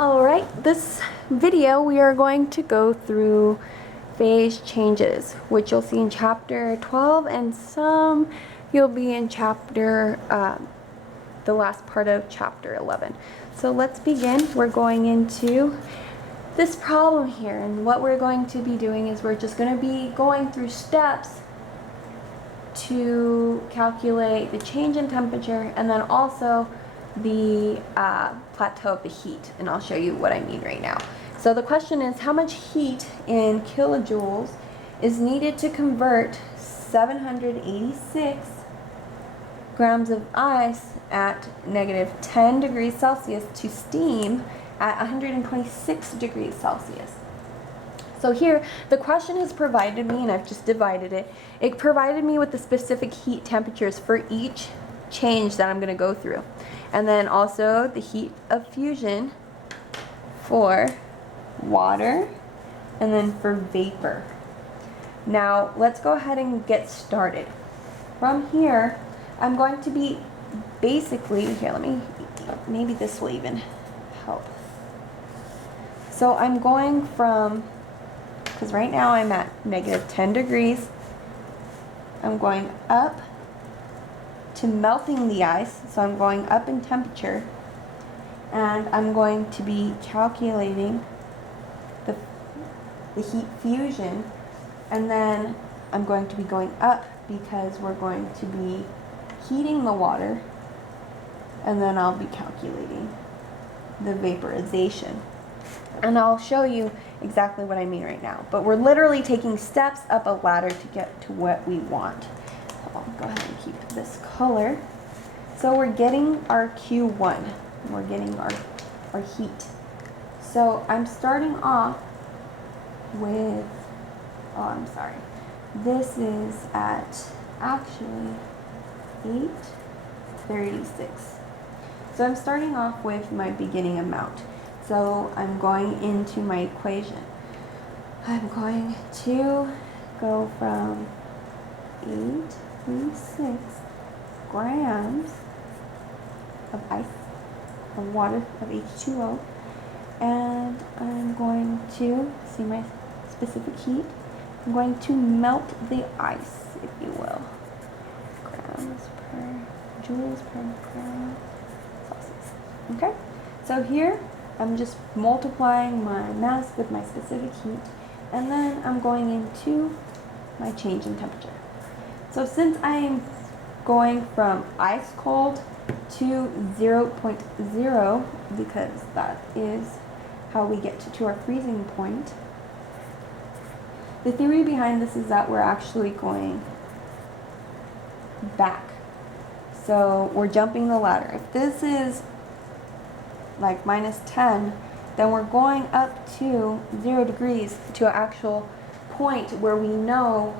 Alright, this video we are going to go through phase changes, which you'll see in chapter 12 and some you'll be in chapter, the last part of chapter 11. So let's begin. We're going into this problem here, and what we're going to be doing is we're just going to be going through steps to calculate the change in temperature and then also the plateau of the heat, and I'll show you what I mean right now. So the question is, how much heat in kilojoules is needed to convert 786 grams of ice at negative 10 degrees Celsius to steam at 126 degrees Celsius? So here, the question has provided me, and I've just divided it. It provided me with the specific heat temperatures for each change that I'm going to go through. And then also the heat of fusion for water and then for vapor. Now, let's go ahead and get started. From here, I'm going to be basically, here, maybe this will even help. So I'm going from, because right now I'm at negative 10 degrees, I'm going up to melting the ice, so I'm going up in temperature, and I'm going to be calculating the heat fusion, and then I'm going to be going up because we're going to be heating the water, and then I'll be calculating the vaporization. And I'll show you exactly what I mean right now. But we're literally taking steps up a ladder to get to what we want. So I'll go ahead and keep this color. So we're getting our Q1. We're getting our heat. So I'm starting off with, this is at actually 836. So I'm starting off with my beginning amount. So I'm going into my equation. I'm going to go from 836 grams of ice, of water, of H2O, and I'm going to, see my specific heat, I'm going to melt the ice, if you will. Grams per, joules per gram Celsius. Okay, so here I'm just multiplying my mass with my specific heat, and then I'm going into my change in temperature. So since I am going from ice cold to 0.0, because that is how we get to our freezing point, the theory behind this is that we're actually going back. So we're jumping the ladder. If this is like minus 10, then we're going up to 0 degrees to an actual point where we know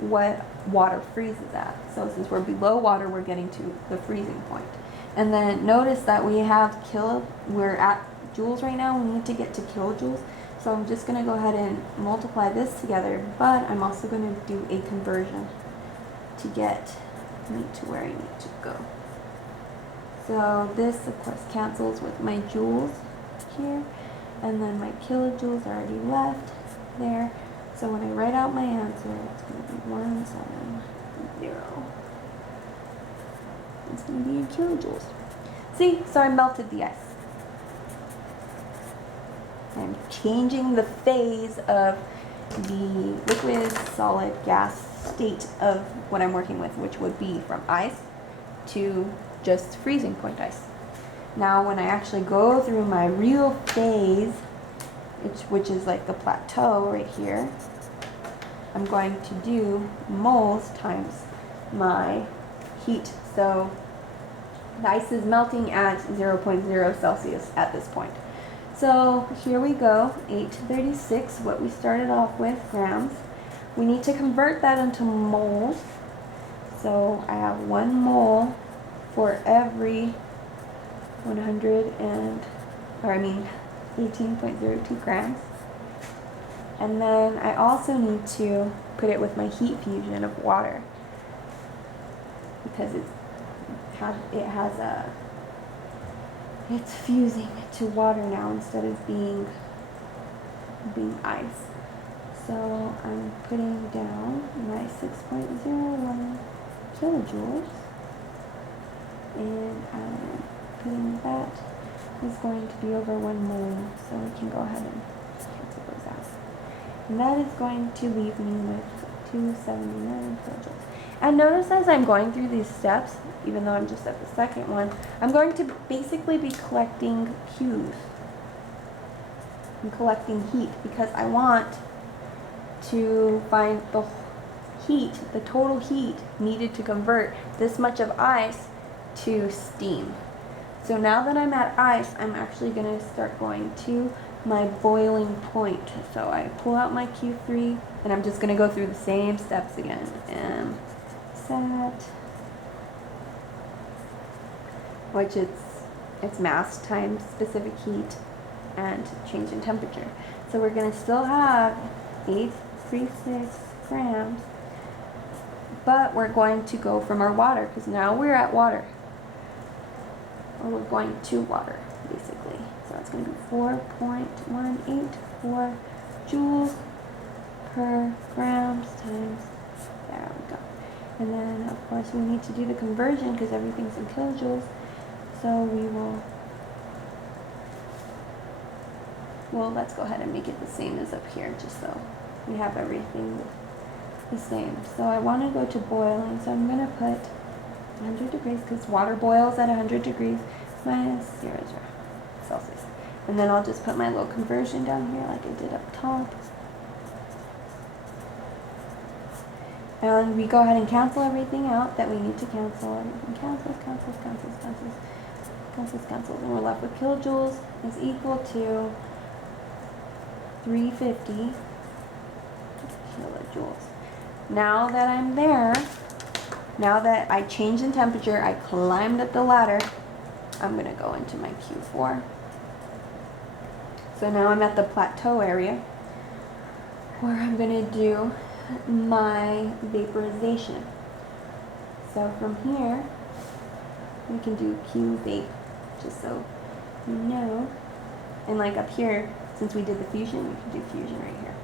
what water freezes at. So since we're below water, we're getting to the freezing point. And then notice that we have we're at joules right now, we need to get to kilojoules. So I'm just going to go ahead and multiply this together, but I'm also going to do a conversion to get me to where I need to go. So this, of course, cancels with my joules here, and then my kilojoules are already left there. So when I write out my answer, it's going to be 170. It's going to be in kilojoules. See, so I melted the ice. I'm changing the phase of the liquid, solid, gas state of what I'm working with, which would be from ice to just freezing point ice. Now when I actually go through my real phase, which is like the plateau right here, I'm going to do moles times my heat. So the ice is melting at 0.0 Celsius at this point. So here we go, 836, what we started off with, grams. We need to convert that into moles. So I have 1 mole for every 18.02 grams. And then I also need to put it with my heat fusion of water, because it has a it's fusing to water now instead of being ice. So I'm putting down my 6.01 kilojoules, and I'm putting that is going to be over 1 mole, so we can go ahead and cancel those out. And that is going to leave me with 279 kilojoules. And notice as I'm going through these steps, even though I'm just at the second one, I'm going to basically be collecting Qs. I'm collecting heat because I want to find the heat, the total heat needed to convert this much of ice to steam. So now that I'm at ice, I'm actually going to start going to my boiling point. So I pull out my Q3, and I'm just going to go through the same steps again. And set, which it's mass times specific heat and change in temperature. So we're going to still have 836 grams, but we're going to go from our water, because now we're at water. Or we're going to water, basically. So it's going to be 4.184 joules per grams times, there we go. And then, of course, we need to do the conversion because everything's in kilojoules. So well, let's go ahead and make it the same as up here, just so we have everything the same. So I want to go to boiling, so I'm going to put 100 degrees because water boils at 100 degrees minus 0 Celsius. And then I'll just put my little conversion down here like I did up top. And we go ahead and cancel everything out that we need to cancel. Everything cancels. And we're left with kilojoules is equal to 350 kilojoules. Now that I'm there, now that I changed in temperature, I climbed up the ladder, I'm going to go into my Q4. So now I'm at the plateau area where I'm going to do my vaporization. So from here, we can do Q vape, just so you know. And like up here, since we did the fusion, we can do fusion right here.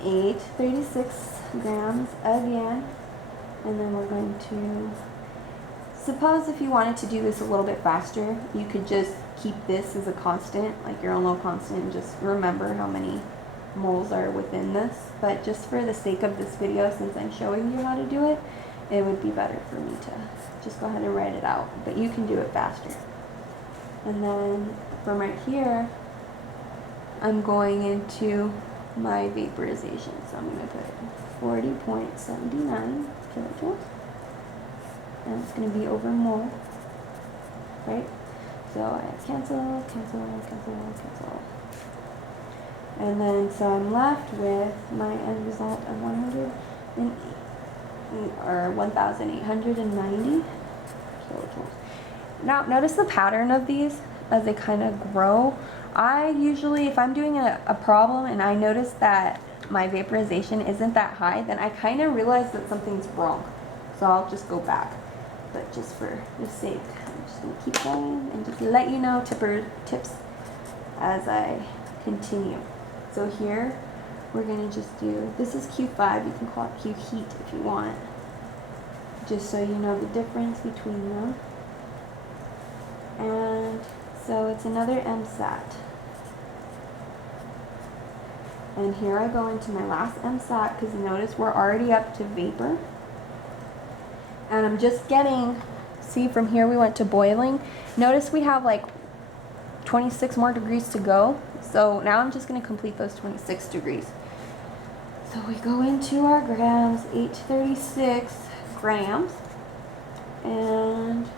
836 grams again. And then we're going to, suppose if you wanted to do this a little bit faster, you could just keep this as a constant, like your own little constant, and just remember how many moles are within this. But just for the sake of this video, since I'm showing you how to do it, it would be better for me to just go ahead and write it out. But you can do it faster. And then from right here, I'm going into my vaporization. So I'm going to put 40.79 kilojoules. And it's going to be over mole, right? So I cancel. And then so I'm left with my end result of 1,890 kilojoules. Now notice the pattern of these as they kind of grow. I usually, if I'm doing a problem and I notice that my vaporization isn't that high, then I kind of realize that something's wrong. So I'll just go back. But just for the sake, I'm just going to keep going and just let you know tips as I continue. So here, we're going to just do, this is Q5, you can call it Q heat if you want, just so you know the difference between them. And so it's another MSAT. And here I go into my last MSAT, because notice we're already up to vapor. And I'm just getting, see from here we went to boiling. Notice we have like 26 more degrees to go. So now I'm just going to complete those 26 degrees. So we go into our grams, 836 grams. And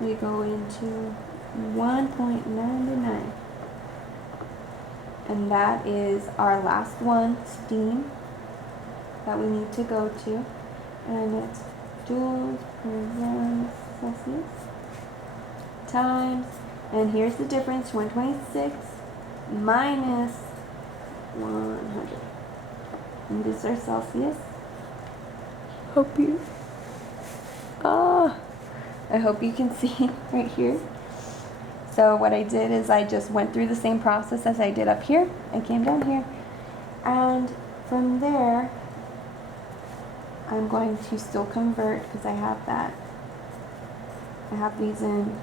we go into 1.99. And that is our last one, steam, that we need to go to. And it's joules per 1 Celsius times, and here's the difference, 126 minus 100. And this is our Celsius. Hope you, I hope you can see right here. So what I did is I just went through the same process as I did up here. I came down here, and from there I'm going to still convert because I have that. I have these in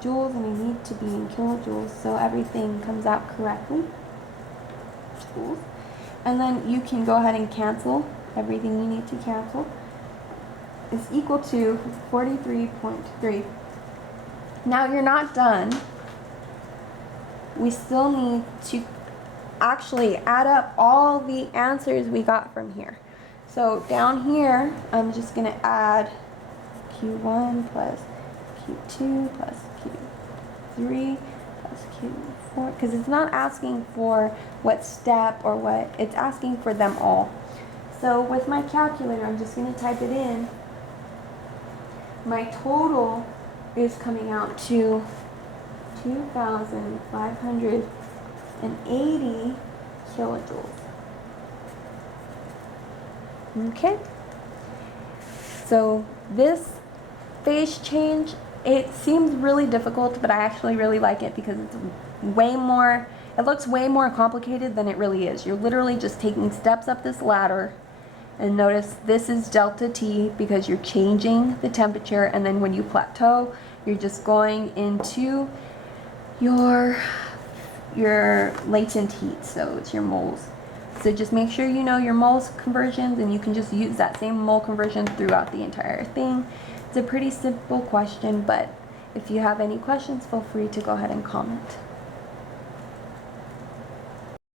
joules and I need to be in kilojoules, so everything comes out correctly. Joules. And then you can go ahead and cancel everything you need to cancel. Is equal to 43.3. Now you're not done. We still need to actually add up all the answers we got from here. So down here, I'm just going to add Q1 plus Q2 plus Q3 plus Q4, because it's not asking for what step or what, it's asking for them all. So with my calculator, I'm just going to type it in. My total is coming out to 2,580 kilojoules. Okay. So this phase change, it seems really difficult, but I actually really like it because it's way more, it looks way more complicated than it really is. You're literally just taking steps up this ladder. And notice this is delta T because you're changing the temperature, and then when you plateau, you're just going into your latent heat, so it's your moles. So just make sure you know your moles conversions, and you can just use that same mole conversion throughout the entire thing. It's a pretty simple question, but if you have any questions, feel free to go ahead and comment.